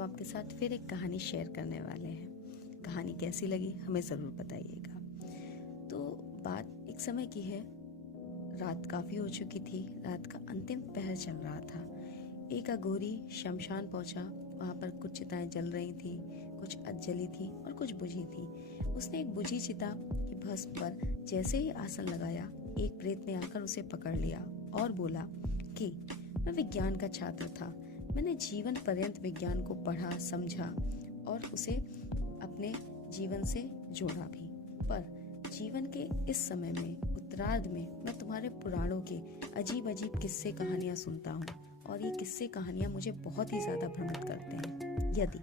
हम आपके साथ फिर एक कहानी शेयर करने वाले हैं। कहानी कैसी लगी हमें ज़रूर बताइएगा। तो बात एक समय की है, रात काफ़ी हो चुकी थी, रात का अंतिम पहर चल रहा था। एक अघोरी शमशान पहुंचा, वहाँ पर कुछ चिताएं जल रही थी, कुछ अधजली थी और कुछ बुझी थी। उसने एक बुझी चिता की भस्म पर जैसे ही आसन लगाया, एक प्रेत ने आकर उसे पकड़ लिया और बोला कि मैं विज्ञान का छात्र था, मैंने जीवन पर्यंत विज्ञान को पढ़ा, समझा और उसे अपने जीवन से जोड़ा भी। पर जीवन के इस समय में, उत्तरार्ध में, मैं तुम्हारे पुराणों के अजीब अजीब किस्से कहानियां सुनता हूँ और ये किस्से कहानियां मुझे बहुत ही ज्यादा भ्रमित करते हैं। यदि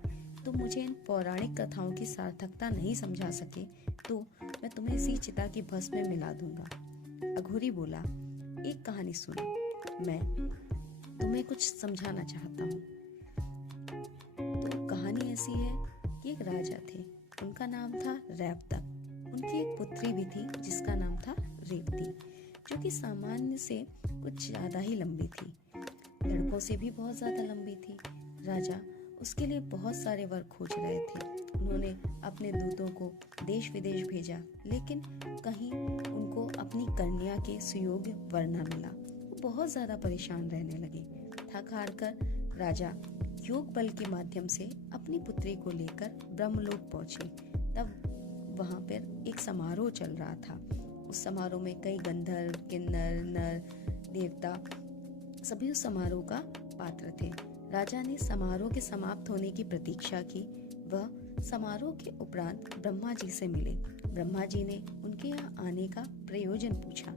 तुम मुझे इन पौराणिक कथाओं की सार्थकता नहीं समझा सके तो मैं तुम्हें इसी चिता की भस्म में मिला दूंगा। अघोरी बोला, एक कहानी सुनो, मैं तुम्हें कुछ समझाना चाहता हूँ। तो कहानी ऐसी है कि एक राजा थे, उनका नाम था रैवतक। उनकी एक पुत्री भी थी जिसका नाम था रेवती, जो कि सामान्य से कुछ ज्यादा ही लंबी थी, लड़कों से भी बहुत ज्यादा लंबी थी। राजा उसके लिए बहुत सारे वर खोज रहे थे। उन्होंने अपने दूतों को देश विदेश भेजा, लेकिन कहीं उनको अपनी कन्या के सुयोग्य वर न मिला। वो बहुत ज्यादा परेशान रहने लगे। थक हार कर राजा योग बल के माध्यम से अपनी पुत्री को लेकर ब्रह्मलोक पहुंचे। तब वहां पर एक समारोह चल रहा था। उस समारोह में कई गंधर्व, किन्नर, नर, देवता सभी उस समारोह का पात्र थे। राजा ने समारोह के समाप्त होने की प्रतीक्षा की। वह समारोह के उपरांत ब्रह्मा जी से मिले। ब्रह्मा जी ने उनके यहाँ आने का प्रयोजन पूछा।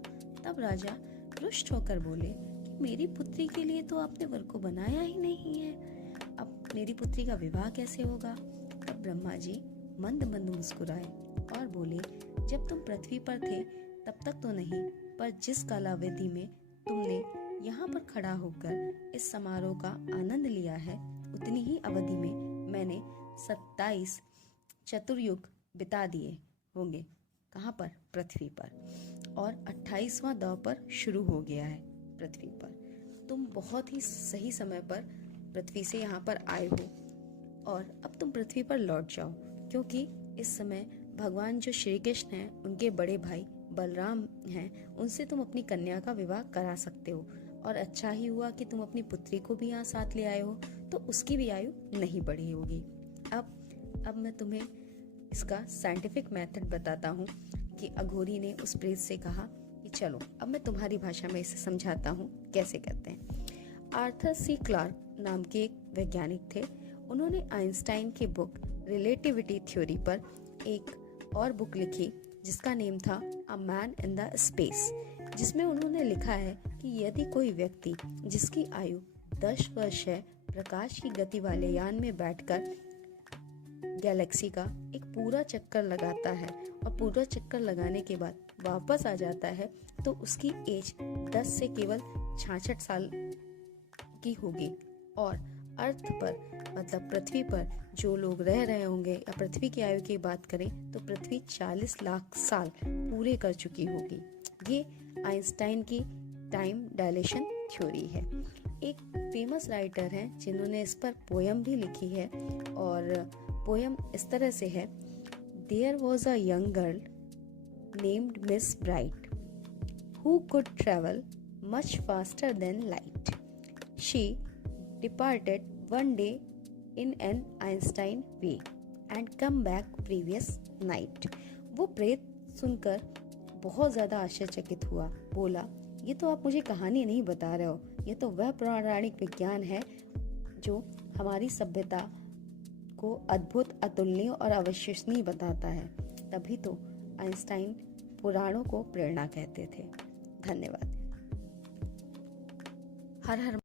तब राजा रुष्ट होकर बोले कि मेरी पुत्री के लिए तो आपने वर को बनाया ही नहीं है, अब मेरी पुत्री का विवाह कैसे होगा। तब ब्रह्मा जी मंद मंद मुस्कुराए और बोले, जब तुम पृथ्वी पर थे तब तक तो नहीं, पर जिस कालावधि में तुमने यहाँ पर खड़ा होकर इस समारोह का आनंद लिया है, उतनी ही अवधि में मैंने 27 चतुर्युग बिता दिए होंगे। कहाँ पर? पृथ्वी पर। और 28वां दौर शुरू हो गया है पृथ्वी पर। तुम बहुत ही सही समय पर पृथ्वी से यहाँ पर आए हो और अब तुम पृथ्वी पर लौट जाओ, क्योंकि इस समय भगवान जो श्री कृष्ण हैं, उनके बड़े भाई बलराम हैं, उनसे तुम अपनी कन्या का विवाह करा सकते हो। और अच्छा ही हुआ कि तुम अपनी पुत्री को भी यहाँ साथ ले आए हो, तो उसकी भी आयु नहीं बढ़ी होगी। अब मैं तुम्हें इसका साइंटिफिक मेथड बताता हूँ कि अघोरी ने उस प्रेत से कहा कि चलो अब मैं तुम्हारी भाषा में इसे समझाता हूँ कैसे करते हैं। आर्थर सी क्लार्क नाम के एक वैज्ञानिक थे। उन्होंने आइंस्टाइन की बुक रिलेटिविटी थ्योरी पर एक और बुक लिखी जिसका नेम था a man in the space, जिसमें उन्होंने लिखा है कि यदि कोई व्यक्ति जिसकी आयु 10 वर्ष है, प्रकाश की गति वाले यान में बैठकर गैलेक्सी का एक पूरा चक्कर लगाता है और पूरा चक्कर लगाने के बाद वापस आ जाता है, तो उसकी एज 10 से केवल 66 साल की होगी। और अर्थ पर, मतलब पृथ्वी पर जो लोग रह रहे होंगे, या पृथ्वी की आयु की बात करें तो पृथ्वी 40 लाख साल पूरे कर चुकी होगी। ये आइंस्टाइन की टाइम डायलेशन थ्योरी है। एक फेमस राइटर हैं जिन्होंने इस पर पोयम भी लिखी है, और पोयम इस तरह से है, there was a young girl named Miss Bright who could travel much faster than light. She departed one day in an Einstein way and come back previous night. वो प्रेत सुनकर बहुत ज्यादा आश्चर्यचकित हुआ। बोला, ये तो आप मुझे कहानी नहीं बता रहे हो, ये तो वह पौराणिक विज्ञान है जो हमारी सभ्यता को अद्भुत, अतुलनीय और अविश्वसनीय बताता है। तभी तो आइंस्टाइन पुराणों को प्रेरणा कहते थे। धन्यवाद। हर हर